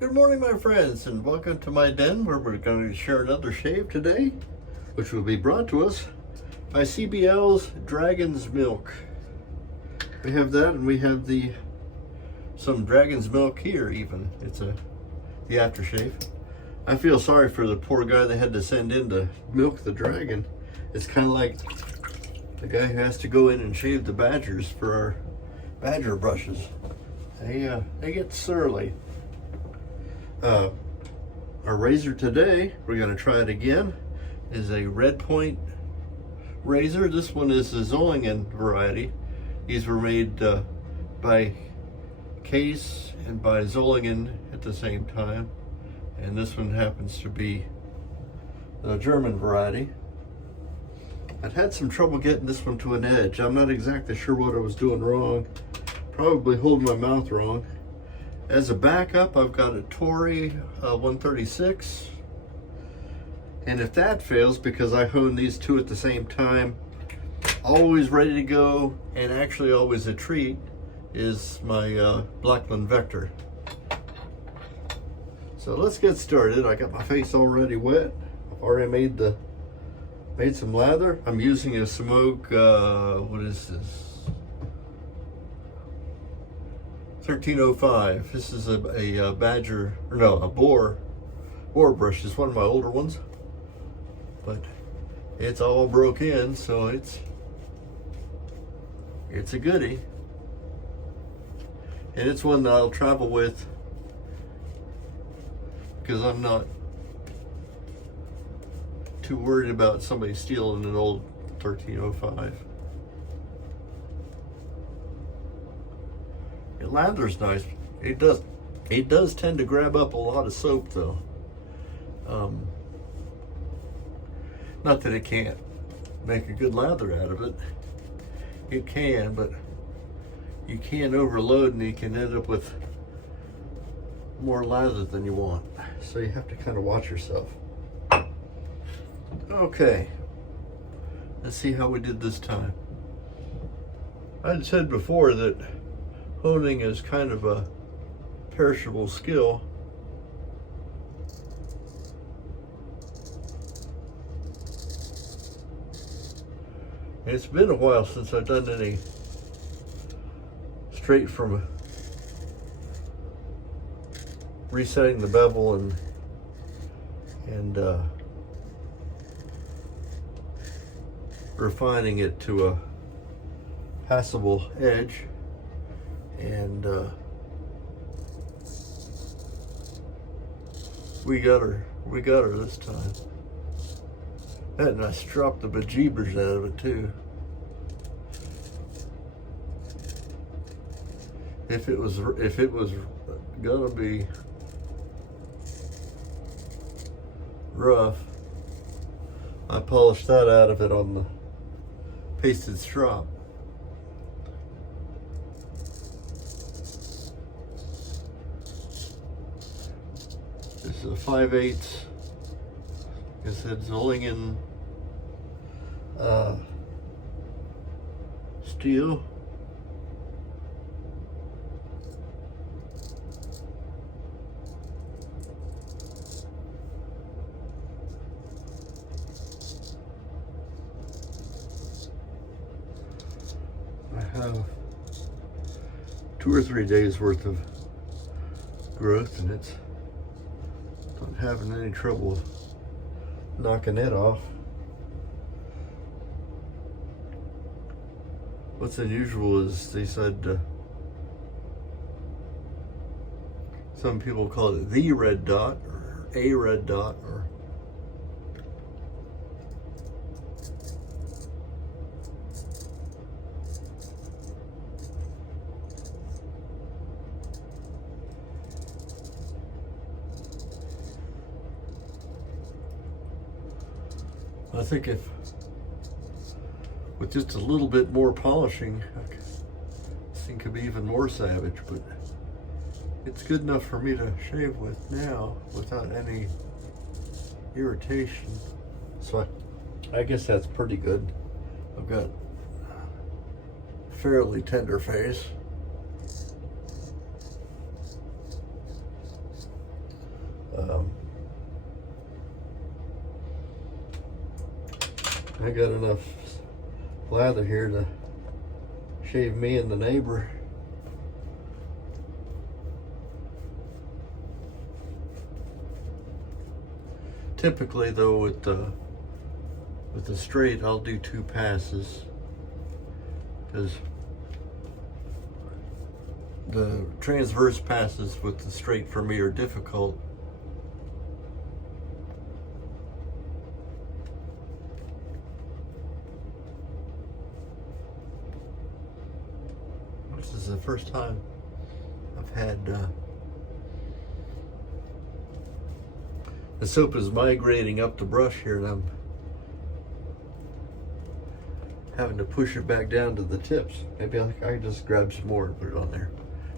Good morning, my friends, and welcome to my den where we're going to share another shave today, which will be brought to us by CBL's Dragon's Milk. We have that, and we have some Dragon's Milk here. Even it's the aftershave. I feel sorry for the poor guy they had to send in to milk the dragon. It's kind of like the guy who has to go in and shave the badgers for our badger brushes. They get surly. Our razor today, we're going to try it again, is a Red Point razor. This one is the Zollingen variety. These were made by Case and by Zollingen at the same time. And this one happens to be the German variety. I'd had some trouble getting this one to an edge. I'm not exactly sure what I was doing wrong. Probably holding my mouth wrong. As a backup, I've got a Tory 136. And if that fails, because I hone these two at the same time, always ready to go, and actually always a treat, is my Blackland Vector. So let's get started. I got my face already wet. I've already made some lather. I'm using a smoke, what is this? 1305. This is a badger, or no, a boar brush. It's one of my older ones, but it's all broke in, so it's a goodie. And it's one that I'll travel with because I'm not too worried about somebody stealing an old 1305. It lathers nice. It does tend to grab up a lot of soap though. Not that it can't make a good lather out of it. It can, but you can overload and you can end up with more lather than you want. So you have to kind of watch yourself. Okay, let's see how we did this time. I'd said before that honing is kind of a perishable skill. It's been a while since I've done any straight from resetting the bevel and refining it to a passable edge. And we got her this time. And I stropped the bejeebers out of it too. If it was gonna be rough, I polished that out of it on the pasted strop. This is a 5/8. It said Zollingen steel. I have 2 or 3 days worth of growth, and it's not having any trouble knocking it off. What's unusual is they said some people call it the red dot or a red dot, or I think if with just a little bit more polishing, this thing could be even more savage, but it's good enough for me to shave with now without any irritation. So I guess that's pretty good. I've got a fairly tender face. I got enough lather here to shave me and the neighbor. Typically though, with the straight, I'll do 2 passes because the transverse passes with the straight for me are difficult. This is the first time I've had the soap is migrating up the brush here, and I'm having to push it back down to the tips. Maybe I can just grab some more and put it on there,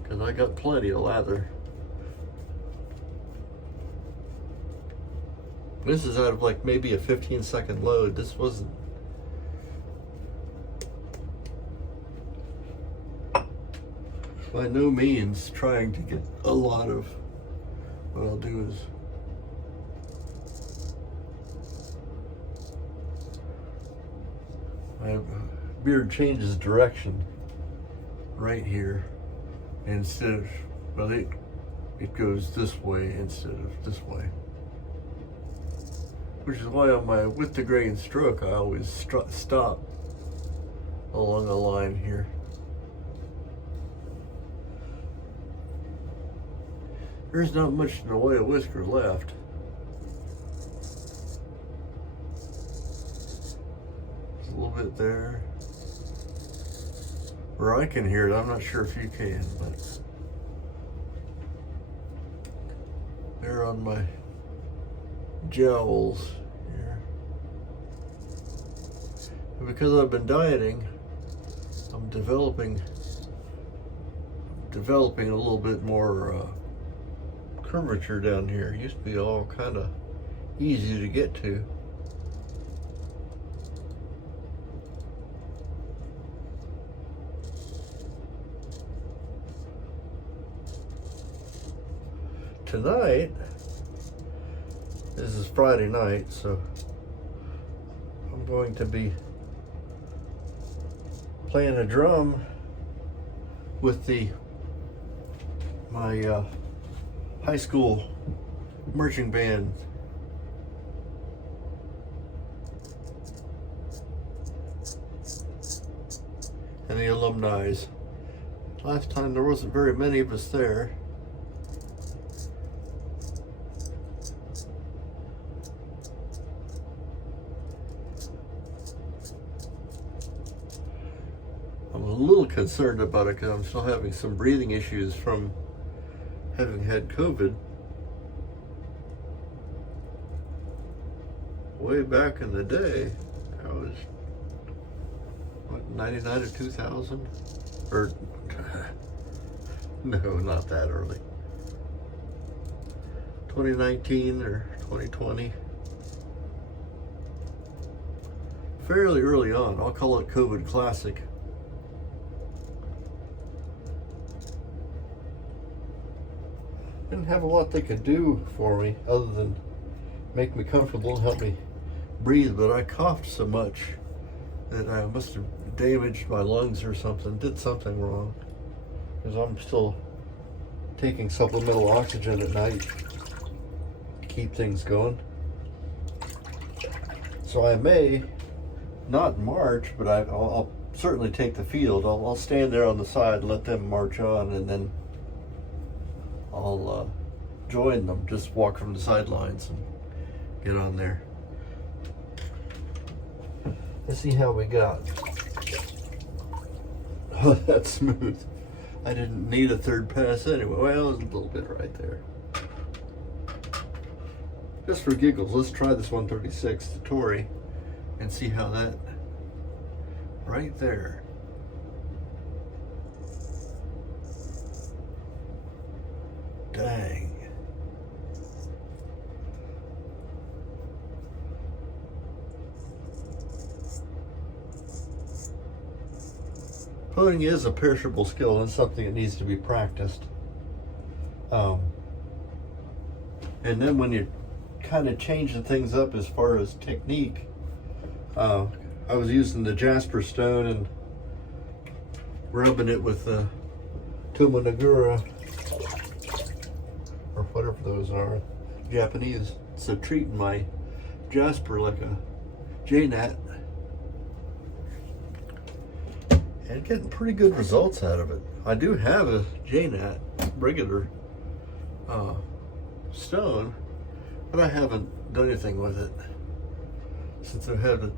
because I got plenty of lather. This is out of like maybe a 15-second load. This wasn't. By no means trying to get a lot of. What I'll do is my beard changes direction right here. Instead of, well, it goes this way instead of this way. Which is why on my with the grain stroke, I always stop along a line here. There's not much in the way of whisker left. There's a little bit there. Where I can hear it, I'm not sure if you can, but there on my jowls here. And because I've been dieting, I'm developing a little bit more curvature down here. It used to be all kind of easy to get to. Tonight, this is Friday night, so I'm going to be playing a drum with my high school marching band. And the alumni. Last time there wasn't very many of us there. I'm a little concerned about it because I'm still having some breathing issues from having had COVID way back in the day. I was, what, 99 or 2000? Or, no, not that early. 2019 or 2020. Fairly early on. I'll call it COVID Classic. Didn't have a lot they could do for me other than make me comfortable and help me breathe, but I coughed so much that I must have damaged my lungs or something, did something wrong, because I'm still taking supplemental oxygen at night to keep things going. So I may not march, but I'll certainly take the field. I'll stand there on the side, let them march on, and then I'll join them, just walk from the sidelines and get on there. Let's see how we got. Oh, that's smooth. I didn't need a third pass anyway. Well, it was a little bit right there. Just for giggles, let's try this 136 to Tory and see how that, right there. Dang. Pulling is a perishable skill and something that needs to be practiced. And then when you kind of changing things up as far as technique, I was using the jasper stone and rubbing it with the Tumanagura, or whatever those are, Japanese. So treating my jasper like a J-Nat and getting pretty good results out of it. I do have a J-Nat regular stone, but I haven't done anything with it since I've had it.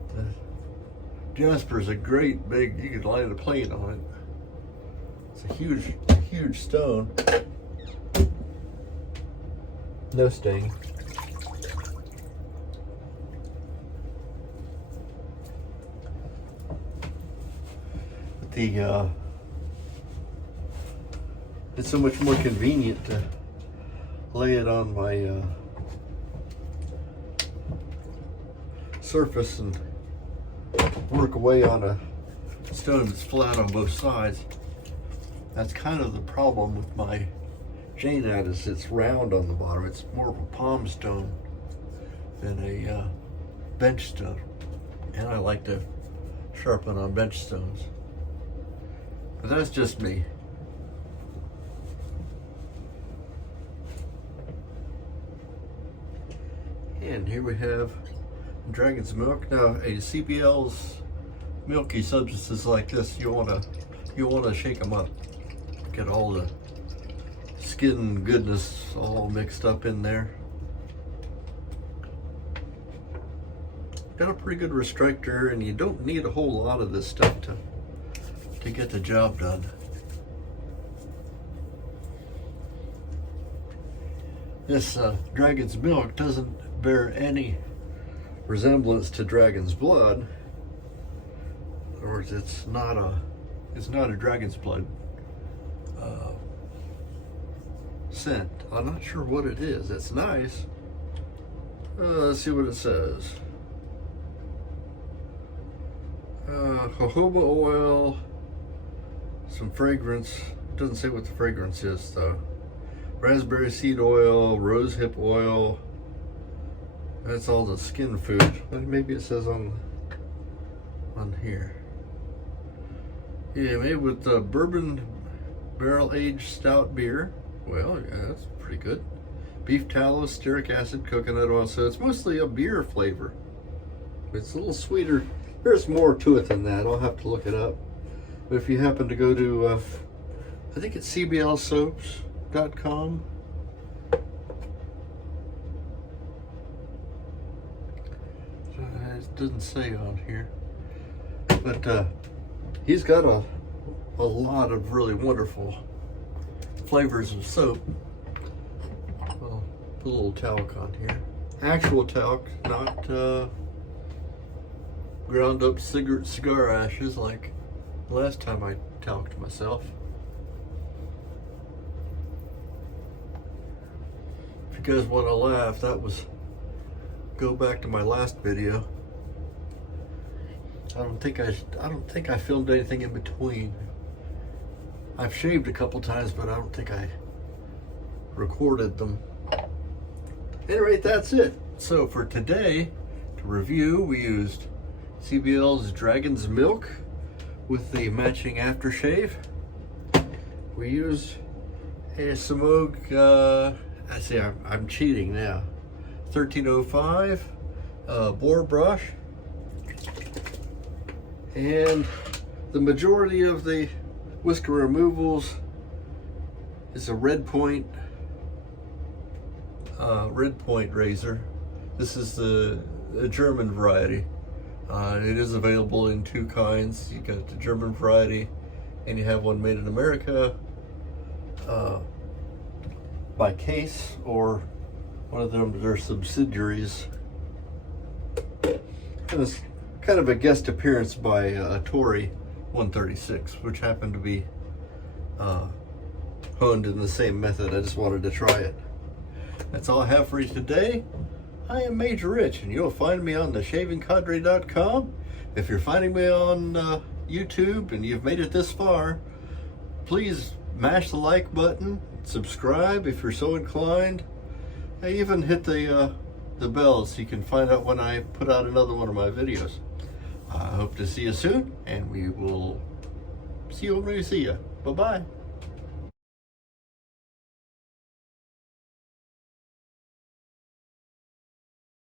Jasper is a great big, you could land a plane on it. It's a huge stone. No sting. It's so much more convenient to lay it on my surface and work away on a stone that's flat on both sides. That's kind of the problem with my J-Nat, is it's round on the bottom. It's more of a palm stone than a bench stone, and I like to sharpen on bench stones. But that's just me. And here we have dragon's milk. Now, a CBL's milky substances like this, you wanna shake them up, get all the skin goodness all mixed up in there. Got a pretty good restrictor, and you don't need a whole lot of this stuff to get the job done. This dragon's milk doesn't bear any resemblance to dragon's blood, or it's not a dragon's blood scent. I'm not sure what it is. It's nice. Let's see what it says. Jojoba oil, some fragrance. It doesn't say what the fragrance is though. Raspberry seed oil, rosehip oil. That's all the skin food. Maybe it says on here. Yeah, made with bourbon barrel aged stout beer. Well, yeah, that's pretty good. Beef tallow, stearic acid, coconut oil. So it's mostly a beer flavor. It's a little sweeter. There's more to it than that. I'll have to look it up. But if you happen to go to, I think it's cblsoaps.com. It doesn't say on here. But he's got a lot of really wonderful flavors of soap. I'll put a little talc on here. Actual talc, not ground up cigar ashes like last time I talked myself. If you guys want to laugh, go back to my last video. I don't think I filmed anything in between. I've shaved a couple times, but I don't think I recorded them. At any rate, that's it. So for today, to review, we used CBL's Dragon's Milk with the matching aftershave. We used a Samog, I see I'm cheating now, 1305 boar brush. And the majority of the whisker removals is a red point razor. This is the German variety. It is available in two kinds. You got the German variety, and you have one made in America by Case, or one of their subsidiaries. And it's kind of a guest appearance by a Tory 136, which happened to be honed in the same method. I just wanted to try it. That's all I have for you today. I am Major Rich, and you'll find me on theshavingcadre.com. If you're finding me on YouTube and you've made it this far, please mash the like button, subscribe if you're so inclined, I even hit the bell so you can find out when I put out another one of my videos. I hope to see you soon, and we will see you when we see you. Bye-bye.